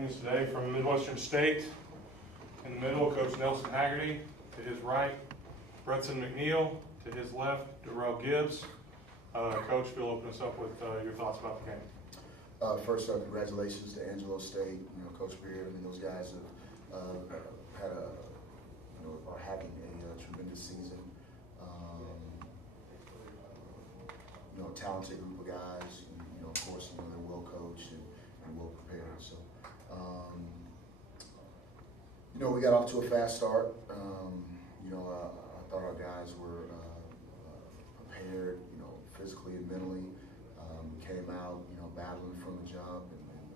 Joining us today from Midwestern State, in the middle, Coach Nelson Haggerty. To his right, Bretson McNeil. To his left, Darrell Gibbs. Coach, if you'll open us up with your thoughts about the game. First up, congratulations to Angelo State. Coach Beard. Those guys have had are having a tremendous season. A talented group of guys. Of course, they're well coached and well prepared. So, we got off to a fast start. I thought our guys were prepared, physically and mentally. Came out, battling from the jump,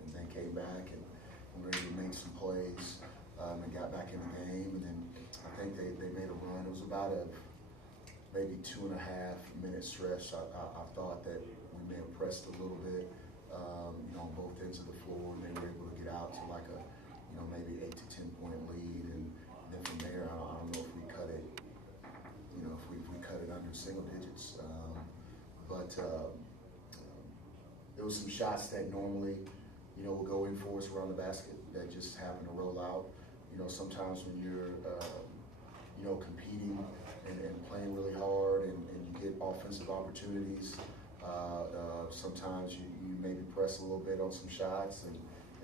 and then came back and were able to make some plays and got back in the game. And then I think they made a run. It was about a maybe 2.5 minute stretch. I thought that we may have pressed a little bit, on both ends of the floor, and they were able to get out to like a, maybe 8 to 10 point lead. And then from there, I don't know if we cut it, if we cut it under single digits. But there was some shots that normally, will go in for us around the basket that just happen to roll out. Sometimes when you're, competing and playing really hard and you get offensive opportunities, sometimes you maybe press a little bit on some shots and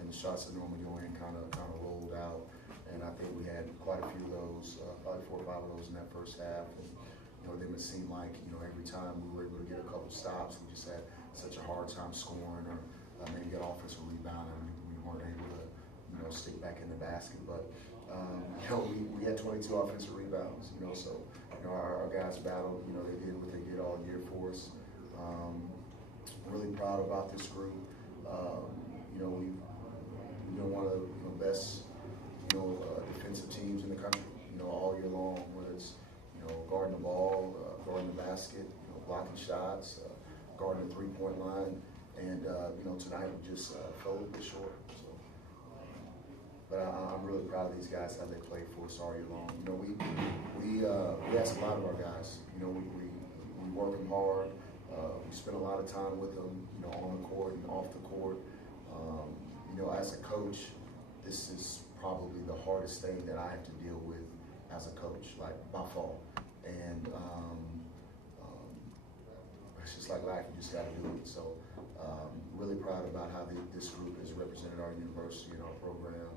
the shots that normally go in kind of rolled out. And I think we had quite a few of those, probably 4 or 5 of those in that first half. And, then it seemed like, every time we were able to get a couple stops, we just had such a hard time scoring or maybe get offensive rebound and we weren't able to, stick back in the basket. But, we had 22 offensive rebounds, so, our guys battled, they did what they did all year for us. Really proud about this group. We've been one of the best, defensive teams in the country, all year long, whether it's, guarding the ball, guarding the basket, blocking shots, guarding the 3-point line, and tonight we just fell a little bit short. So, but I'm really proud of these guys, how they played for us all year long. We ask a lot of our guys. We work them hard. We spend a lot of time with them, on the court and off the court. As a coach, this is probably the hardest thing that I have to deal with as a coach, like by far. And it's just like life, you just got to do it. So really proud about how this group has represented our university and our program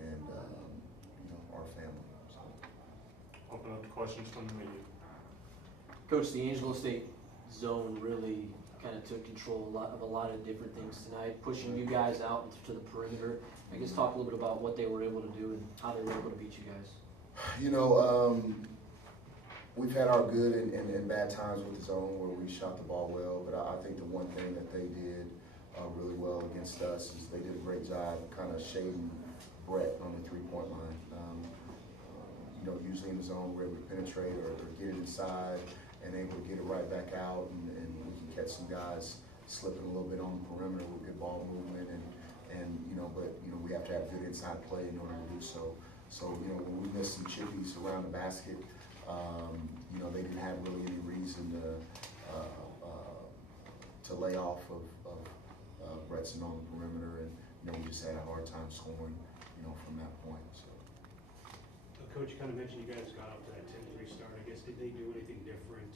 and our family. So. Open up to questions from the media. Coach, the Angelo State zone really kind of took control of a lot of different things tonight, pushing you guys out to the perimeter. I guess talk a little bit about what they were able to do and how they were able to beat you guys. We've had our good and bad times with the zone where we shot the ball well, but I think the one thing that they did really well against us is they did a great job kind of shading Brett on the 3-point line. Usually in the zone we're able to penetrate or get it inside and able to get it right back out, and we can catch some guys slipping a little bit on the perimeter with good ball movement but we have to have good inside play in order to do so. So when we missed some chippies around the basket, they didn't have really any reason to lay off of Bretson on the perimeter, and we just had a hard time scoring from that point. So. Coach, you kind of mentioned you guys got off to that 10-3 start. I guess did they do anything different?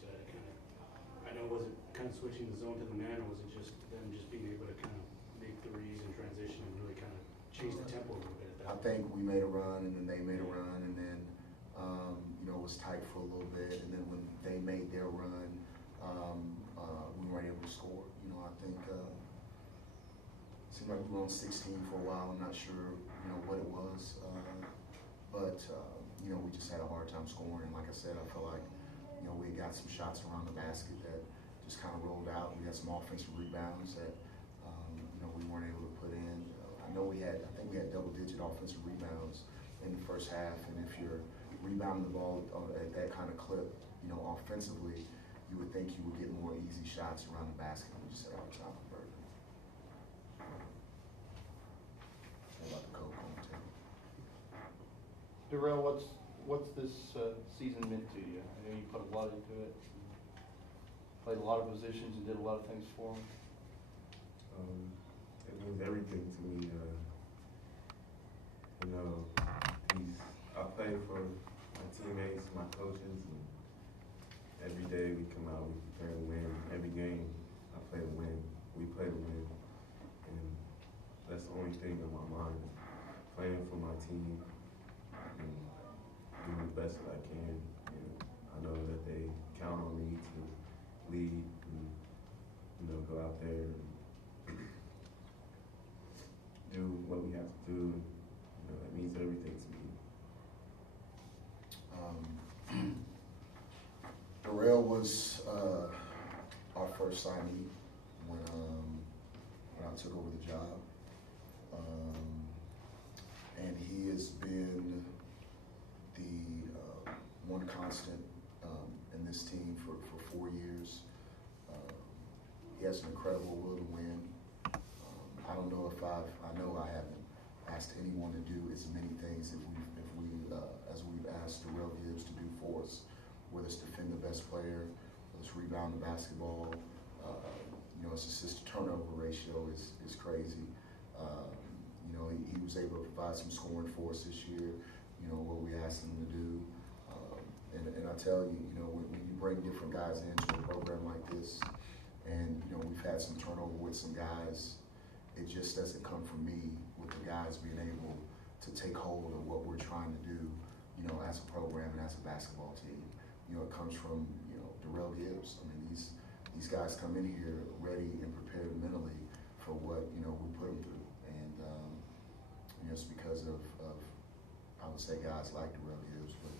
I know, was it kind of switching the zone to the man, or was it just them just being able to kind of make threes and transition and really kind of change the tempo a little bit at that? I think we made a run, and then they made a run, and then it was tight for a little bit, and then when they made their run, we weren't able to score. I think it seemed like we were on 16 for a while. I'm not sure what it was, but we just had a hard time scoring. And like I said, I feel like we got some shots around the basket that just kind of rolled out. We had some offensive rebounds that we weren't able to put in. I think we had double-digit offensive rebounds in the first half, and if you're rebounding the ball at that kind of clip, offensively, you would think you would get more easy shots around the basket. We just had a hard time converting. About the coach on the table. Darrell, what's this season meant to you? I know you put a lot into it, played a lot of positions and did a lot of things for them. It means everything to me. for my teammates, my coaches, and every day we come out, we prepare to win. Every game, I play to win. We play to win. And that's the only thing on my mind, playing for my team and doing the best that I can. And I know that they count on me to lead and, go out there and do what we have to do. That means everything to me. Darrell was our first signee when I took over the job, and he has been the one constant in this team for 4 years. He has an incredible will to win. I don't know if I know I haven't asked anyone to do as many things as we've asked Darrell Gibbs to do for us, whether it's defend the best player, whether it's rebound the basketball. His assist to turnover ratio is crazy. He was able to provide some scoring for us this year, what we asked him to do. And I tell you, when you bring different guys into a program like this, and we've had some turnover with some guys, it just doesn't come from me with the guys being able to take hold of what we're trying to do, as a program and as a basketball team. It comes from, Darrell Gibbs. I mean, these guys come in here ready and prepared mentally for what, we put them through. And, it's because of, I would say, guys like Darrell Gibbs, but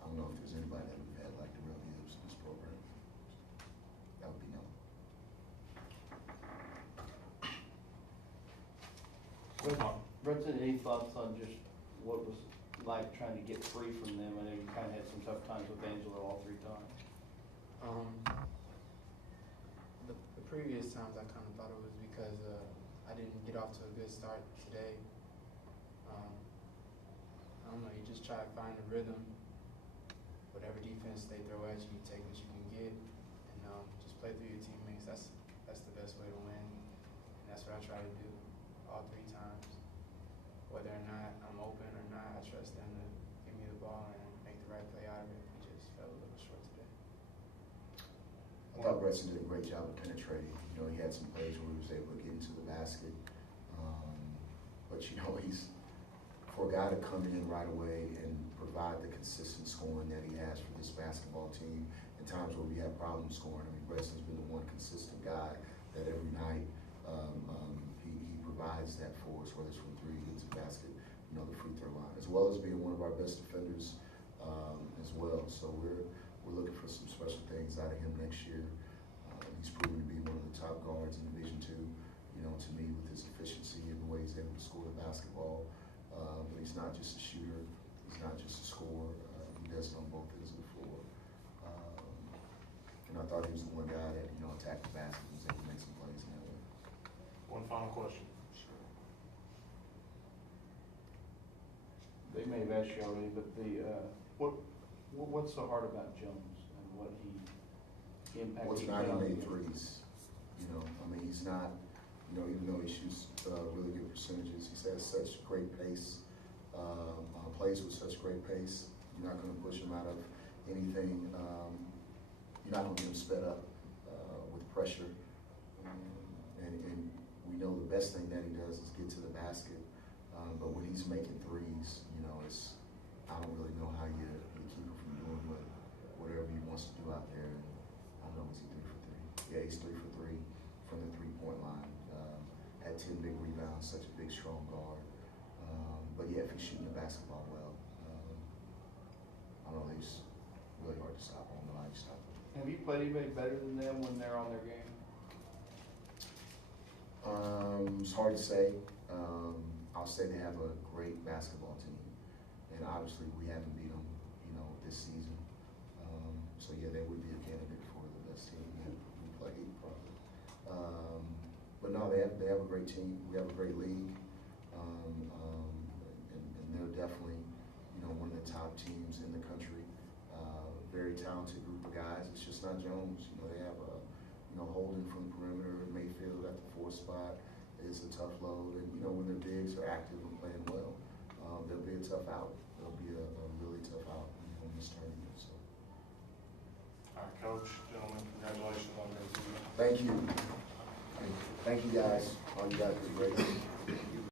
I don't know if there's anybody that we've had like Darrell Gibbs in this program. That would be no. Brenton, any thoughts on just what was like trying to get free from them? I know you kind of had some tough times with Angela all 3 times. The previous times I kind of thought it was because I didn't get off to a good start today. I don't know, you just try to find a rhythm. Whatever defense they throw at you, you take what you can get, and just play through your teammates. That's the best way to win, and that's what I try to do all 3 times. Whether or not I'm open or not, I trust them to give me the ball and make the right play out of it. We just fell a little short today. I thought Bretson did a great job of penetrating. He had some plays where he was able to get into the basket. But for a guy to come in right away and provide the consistent scoring that he has for this basketball team in times where we have problems scoring. I mean, Bretson's been the one consistent guy that every night he provides that for us, whether it's from 3, hits a basket, the free throw line, as well as being one of our best defenders as well. So we're looking for some special things out of him next year. He's proven to be one of the top guards in Division II, to me, with his efficiency and the way he's able to score the basketball. But he's not just a shooter, he's not just a scorer. He does it on both ends of the floor. And I thought he was the one guy that, attacked the basket and was able to make some plays in that way. One final question. They may have asked you already, but what's so hard about Jones and what he impacted? Well, tonight he made threes. He's not, even though he shoots really good percentages, he has such great pace, plays with such great pace. You're not going to push him out of anything. You're not going to get him sped up with pressure. And we know the best thing that he does is get to the basket. But when he's making threes, I don't really know how you keep him from doing whatever he wants to do out there. I don't know, was he 3 for 3? Yeah, he's 3 for 3 from the 3-point line. Had 10 big rebounds, such a big, strong guard. But yeah, if he's shooting the basketball well, I don't know, he's really hard to stop. I don't know how you stop him. Have you played anybody better than them when they're on their game? It's hard to say. I'll say they have a great basketball team, and obviously we haven't beat them, this season. So yeah, they would be a candidate for the best team that we played probably. But no, they have a great team. We have a great league, and they're definitely, one of the top teams in the country. Very talented group of guys. It's just not Jones. They have Holden from the perimeter, Mayfield at the 4th spot. It's a tough load, and when their bigs are active and playing well, they'll be a tough out. They'll be a out in this tournament, so. All right, Coach, gentlemen, congratulations on your season. Thank you. Thank you, guys. All you guys did great.